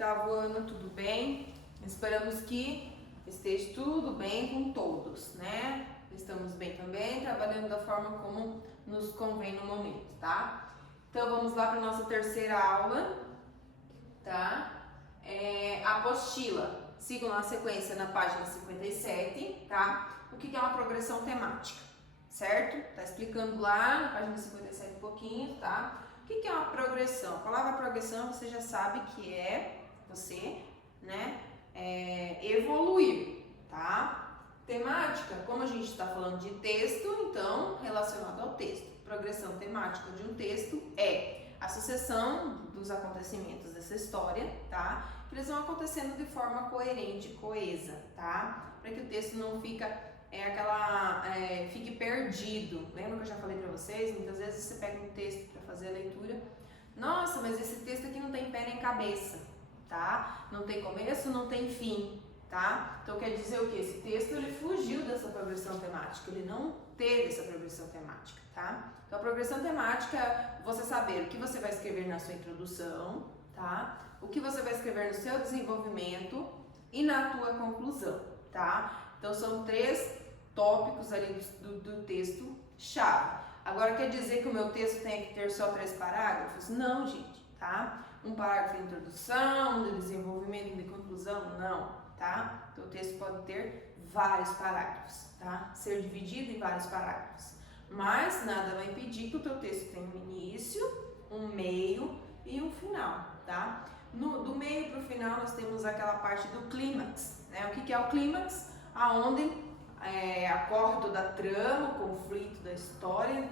oitavo ano, tudo bem? Esperamos que esteja tudo bem com todos, né? Estamos bem também, trabalhando da forma como nos convém no momento, tá? Então vamos lá para a nossa terceira aula, tá? Apostila. Sigam na sequência na página 57, tá? O que é uma progressão temática, certo? Tá explicando lá na página 57 um pouquinho, tá? O que é uma progressão? A palavra progressão você já sabe que é você, né, evoluir, tá? Temática, como a gente está falando de texto, então relacionado ao texto. Progressão temática de um texto é a sucessão dos acontecimentos dessa história, tá? Que eles vão acontecendo de forma coerente, coesa, tá? Para que o texto não fique perdido. Lembra que eu já falei para vocês? Muitas vezes você pega um texto para fazer a leitura. Nossa, mas esse texto aqui não tem pé nem cabeça, tá? Não tem começo, não tem fim, tá? Então quer dizer o que? Esse texto ele fugiu dessa progressão temática, ele não teve essa progressão temática, tá? Então a progressão temática é você saber o que você vai escrever na sua introdução, tá? O que você vai escrever no seu desenvolvimento e na tua conclusão, tá? Então são 3 tópicos ali do texto chave. Agora quer dizer que o meu texto tem que ter só 3 parágrafos? Não, gente, tá? Um parágrafo de introdução, de desenvolvimento, de conclusão, não, tá? Então o texto pode ter vários parágrafos, tá? Ser dividido em vários parágrafos. Mas nada vai impedir que o teu texto tenha um início, um meio e um final, tá? Do meio para o final nós temos aquela parte do clímax, né? O que é o clímax? Aonde ocorre toda a trama, o conflito da história,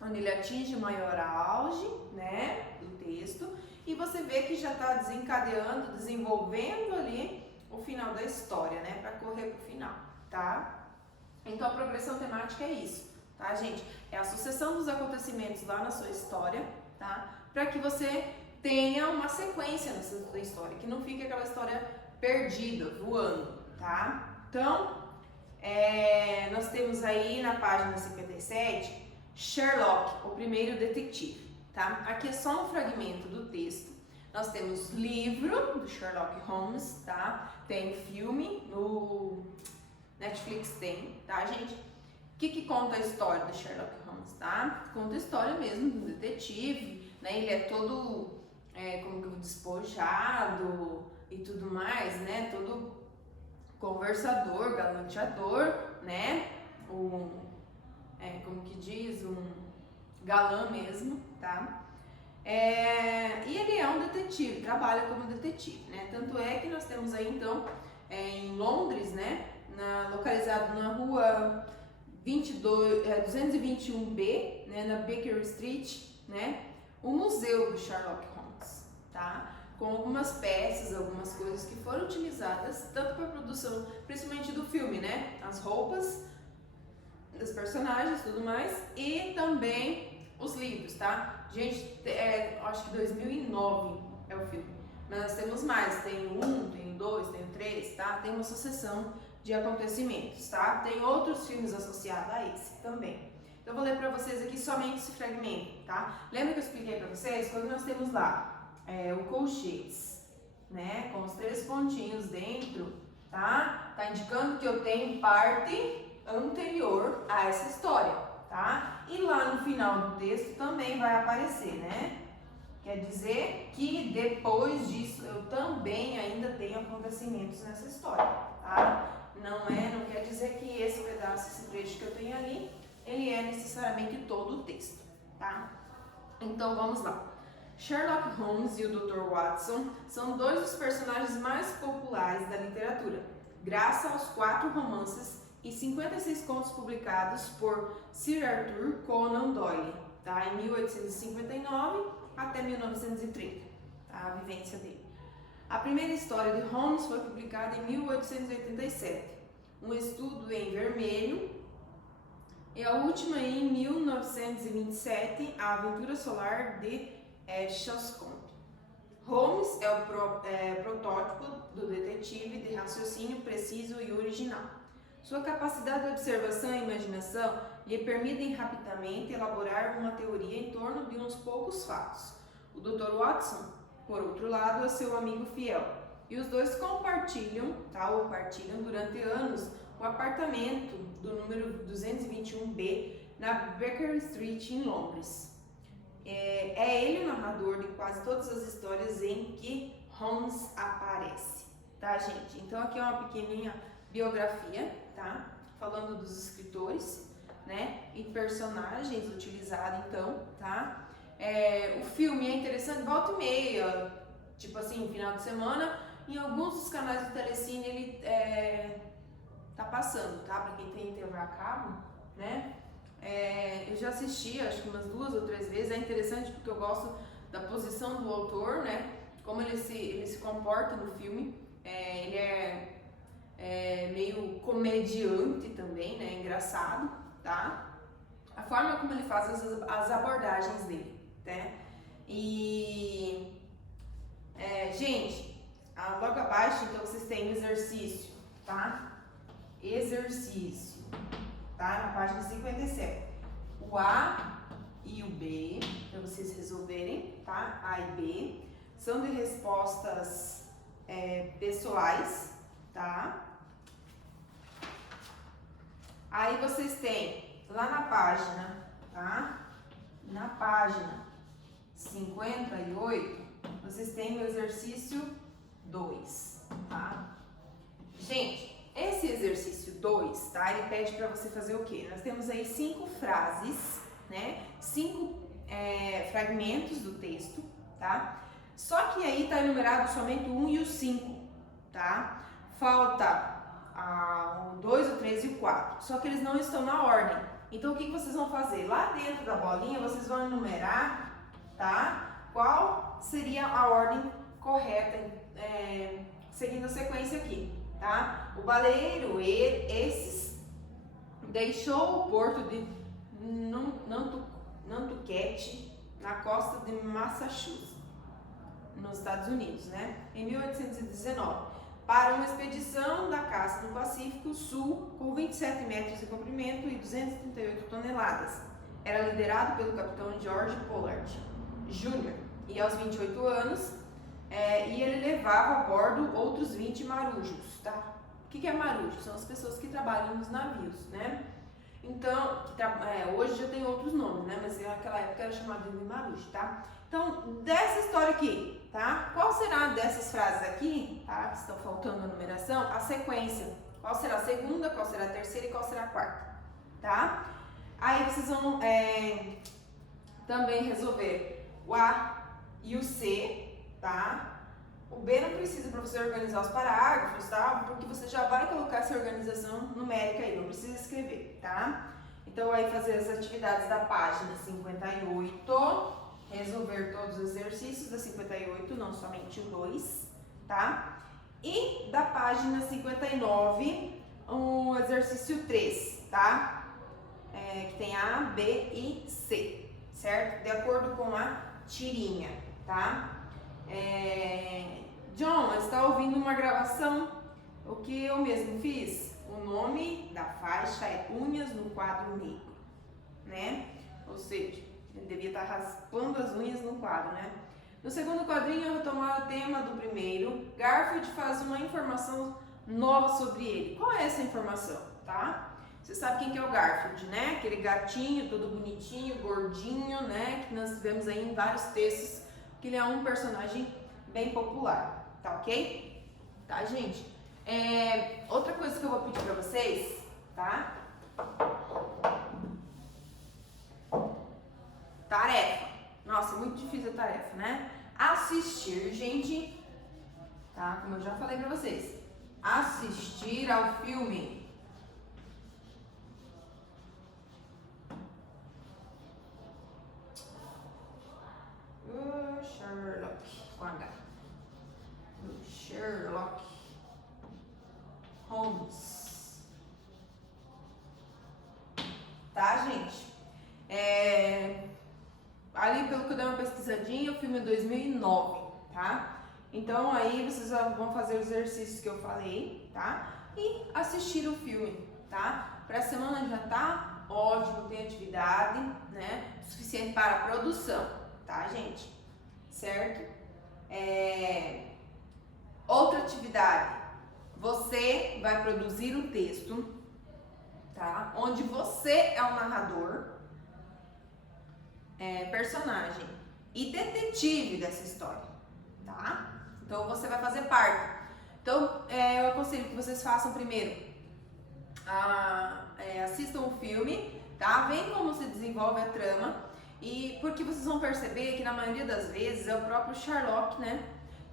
onde ele atinge o maior auge, né, do texto, e você vê que já está desencadeando, desenvolvendo ali o final da história, né, para correr para o final, tá? Então a progressão temática é isso, tá, gente? É a sucessão dos acontecimentos lá na sua história, tá? Para que você tenha uma sequência nessa sua história, que não fique aquela história perdida, voando, tá? Então, nós temos aí na página 57 Sherlock, o primeiro detetive, tá? Aqui é só um fragmento do texto. Nós temos livro do Sherlock Holmes, tá? Tem filme no Netflix, tá, gente? O que conta a história do Sherlock Holmes, tá? Conta a história mesmo do detetive, né? Ele é todo como que eu vou, despojado e tudo mais, né? Todo conversador, galanteador, né? Como que diz, um galã mesmo, tá? E ele é um detetive, trabalha como detetive, né? Tanto é que nós temos aí, então, em Londres, né? Localizado na rua 221B, né? Na Baker Street, né? O Museu do Sherlock Holmes, tá? Com algumas peças, algumas coisas que foram utilizadas tanto para a produção, principalmente do filme, né? As roupas dos personagens, tudo mais, e também os livros, tá? Gente, acho que 2009 é o filme, mas nós temos mais, tem o 1, tem o 2, tem o 3, tá? Tem uma sucessão de acontecimentos, tá? Tem outros filmes associados a esse também. Então eu vou ler para vocês aqui somente esse fragmento, tá? Lembra que eu expliquei para vocês? Quando nós temos lá o colchetes, né? Com os 3 pontinhos dentro, tá? Tá indicando que eu tenho parte anterior a essa história, tá? E lá no final do texto também vai aparecer, né? Quer dizer que depois disso eu também ainda tenho acontecimentos nessa história, tá? Não quer dizer que esse pedaço, esse trecho que eu tenho ali, ele é necessariamente todo o texto, tá? Então vamos lá. Sherlock Holmes e o Dr. Watson são 2 dos personagens mais populares da literatura, graças aos 4 romances e 56 contos publicados por Sir Arthur Conan Doyle, tá? Em 1859 até 1930, tá? A vivência dele. A primeira história de Holmes foi publicada em 1887, um estudo em vermelho, e a última em 1927, a aventura solar de Shoscombe. Holmes é o protótipo do detetive de raciocínio preciso e original. Sua capacidade de observação e imaginação lhe permitem rapidamente elaborar uma teoria em torno de uns poucos fatos. O Dr. Watson por outro lado, é seu amigo fiel. E os dois compartilham, tá? Ou partilham durante anos o apartamento do número 221B na Baker Street, em Londres. É ele o narrador de quase todas as histórias em que Holmes aparece, tá, gente? Então aqui é uma pequenininha biografia, tá? Falando dos escritores, né? E personagens utilizados, então, tá? O filme é interessante, volta e meia, tipo assim, final de semana, em alguns dos canais do Telecine ele tá passando, tá? Pra quem tem TV a cabo, né? Eu já assisti, acho que umas 2 ou 3 vezes. É interessante porque eu gosto da posição do autor, né? Como ele se comporta no filme. Ele é meio comediante também, né? Engraçado, tá? A forma como ele faz as abordagens dele, né? E, gente, logo abaixo, então, vocês têm o exercício, tá? Exercício, tá? Na página 57. O A e o B, para vocês resolverem, tá? A e B, são de respostas pessoais, tá? Aí vocês têm, lá na página, tá? Na página 58, vocês têm o exercício 2, tá? Gente, esse exercício 2, tá? Ele pede para você fazer o quê? Nós temos aí 5 frases, né? 5 fragmentos do texto, tá? Só que aí tá enumerado somente o 1 e o 5, tá? Falta o 2, o 3 e o 4. Só que eles não estão na ordem. Então o que vocês vão fazer? Lá dentro da bolinha vocês vão enumerar, tá? Qual seria a ordem correta, seguindo a sequência aqui, tá? O baleeiro, esses, deixou o porto de Nantucket, na costa de Massachusetts, nos Estados Unidos, né? Em 1819, para uma expedição da caça no Pacífico Sul com 27 metros de comprimento e 238 toneladas. Era liderado pelo capitão George Pollard Jr. E aos 28 anos, e ele levava a bordo outros 20 marujos, tá? O que é marujo? São as pessoas que trabalham nos navios, né? Então, hoje já tem outros nomes, né? Mas naquela época era chamado de marujo, tá? Então, dessa história aqui, tá? Qual será dessas frases aqui, tá? Que estão faltando a numeração, a sequência. Qual será a segunda, qual será a terceira e qual será a quarta, tá? Aí vocês vão também resolver o A e o C, tá? O B não precisa para você organizar os parágrafos, tá? Porque você já vai colocar essa organização numérica aí, não precisa escrever, tá? Então, aí fazer as atividades da página 58, resolver todos os exercícios da 58, não somente o 2, tá? E da página 59, o exercício 3, tá? Que tem A, B e C, certo? De acordo com a tirinha, tá? John, está ouvindo uma gravação? O que eu mesmo fiz? O nome da faixa é Unhas no Quadro Negro, né? Ou seja, ele devia estar raspando as unhas no quadro, né? No segundo quadrinho, eu retomar o tema do primeiro. Garfield faz uma informação nova sobre ele. Qual é essa informação, tá? Você sabe quem que é o Garfield, né? Aquele gatinho todo bonitinho, gordinho, né? Que nós vemos aí em vários textos, que ele é um personagem bem popular, tá ok? Tá, gente? Outra coisa que eu vou pedir pra vocês, tá? Tarefa. Nossa, muito difícil a tarefa, né? Assistir, gente, tá? Como eu já falei pra vocês. Assistir ao filme Sherlock, com H. Sherlock Holmes. Tá, gente? Ali, pelo que eu dei uma pesquisadinha, o filme é 2009, tá? Então, aí vocês vão fazer os exercícios que eu falei, tá? E assistir o filme, tá? Pra semana já tá ótimo, tem atividade, né? Suficiente para a produção, tá, gente? Certo? Outra atividade, você vai produzir um texto, tá? Onde você é o narrador, personagem e detetive dessa história, tá? Então você vai fazer parte. Então eu aconselho que vocês façam primeiro, assistam o filme, tá? Vem como se desenvolve a trama, e porque vocês vão perceber que na maioria das vezes é o próprio Sherlock, né,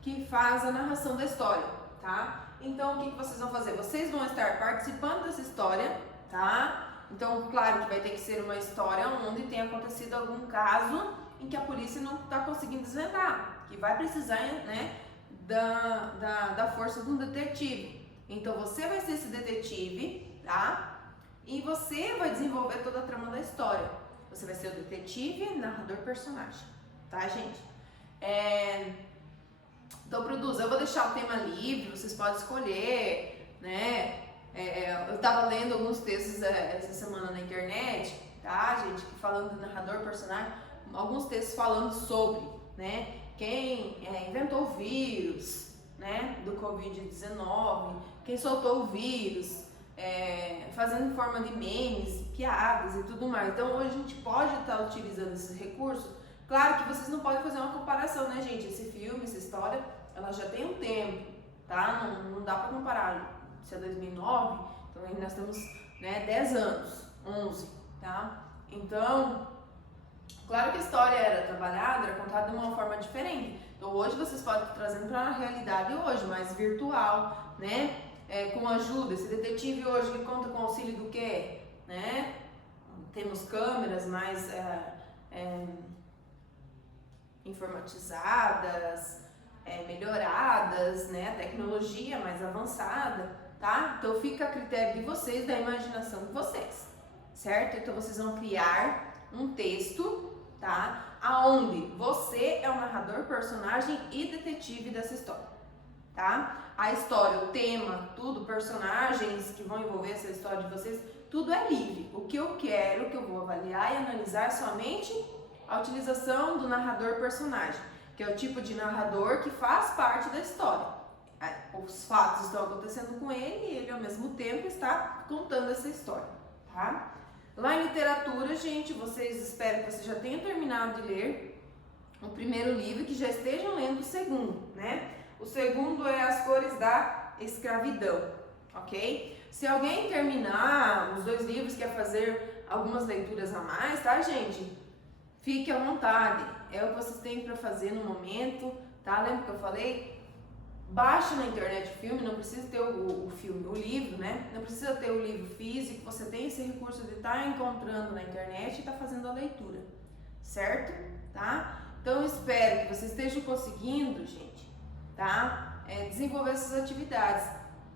que faz a narração da história, tá? Então o que vocês vão fazer? Vocês vão estar participando dessa história, tá? Então, claro que vai ter que ser uma história onde tenha acontecido algum caso em que a polícia não está conseguindo desvendar, que vai precisar, né, da força de um detetive. Então você vai ser esse detetive, tá? E você vai desenvolver toda a trama da história. Você vai ser o detetive, narrador, personagem, tá, gente? Então produza. Eu vou deixar o tema livre, vocês podem escolher, né? Eu tava lendo alguns textos essa semana na internet, tá, gente? Falando do narrador, personagem, alguns textos falando sobre, né? Quem inventou o vírus, né? Do Covid-19, quem soltou o vírus, fazendo em forma de memes, piadas e tudo mais. Então hoje a gente pode estar utilizando esse recurso. Claro que vocês não podem fazer uma comparação, né, gente? Esse filme, essa história, ela já tem um tempo, tá? Não dá pra comparar. Se é 2009, então aí nós temos, né, 10 anos, 11, tá? Então, claro que a história era trabalhada, era contada de uma forma diferente. Então hoje vocês podem estar trazendo para a realidade hoje, mais virtual, né? Com ajuda, esse detetive hoje que conta com auxílio do quê? Né? Temos câmeras mais informatizadas, melhoradas, né? Tecnologia mais avançada, tá? Então fica a critério de vocês, da imaginação de vocês, certo? Então vocês vão criar um texto, tá? Aonde você é o narrador, personagem e detetive dessa história, tá? A história, o tema, tudo, personagens que vão envolver essa história de vocês, tudo é livre. O que eu quero, o que eu vou avaliar e analisar é somente a utilização do narrador personagem, que é o tipo de narrador que faz parte da história. Os fatos estão acontecendo com ele e ele ao mesmo tempo está contando essa história, tá? Lá em literatura, gente, vocês esperam que vocês já tenham terminado de ler o primeiro livro, que já estejam lendo o segundo, né? O segundo é As Cores da Escravidão, ok? Se alguém terminar os 2 livros, quer fazer algumas leituras a mais, tá, gente? Fique à vontade, é o que vocês têm para fazer no momento, tá? Lembra que eu falei? Baixa na internet o filme, não precisa ter o filme, o livro, né? Não precisa ter o livro físico, você tem esse recurso de estar encontrando na internet e estar fazendo a leitura, certo? Tá? Então eu espero que vocês estejam conseguindo, gente, tá? Desenvolver essas atividades,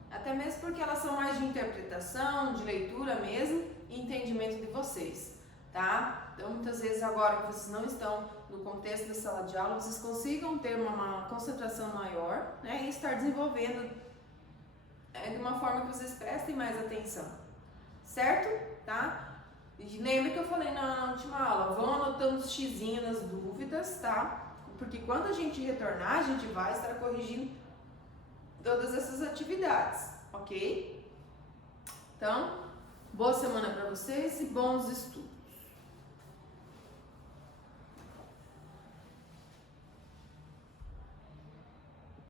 até mesmo porque elas são mais de interpretação, de leitura mesmo e entendimento de vocês, tá? Então muitas vezes agora que vocês não estão no contexto da sala de aula, vocês consigam ter uma concentração maior, né, e estar desenvolvendo de uma forma que vocês prestem mais atenção, certo? Tá? E lembra que eu falei na última aula, vão anotando os xizinhos nas dúvidas, tá? Porque quando a gente retornar, a gente vai estar corrigindo todas essas atividades, ok? Então, boa semana para vocês e bons estudos!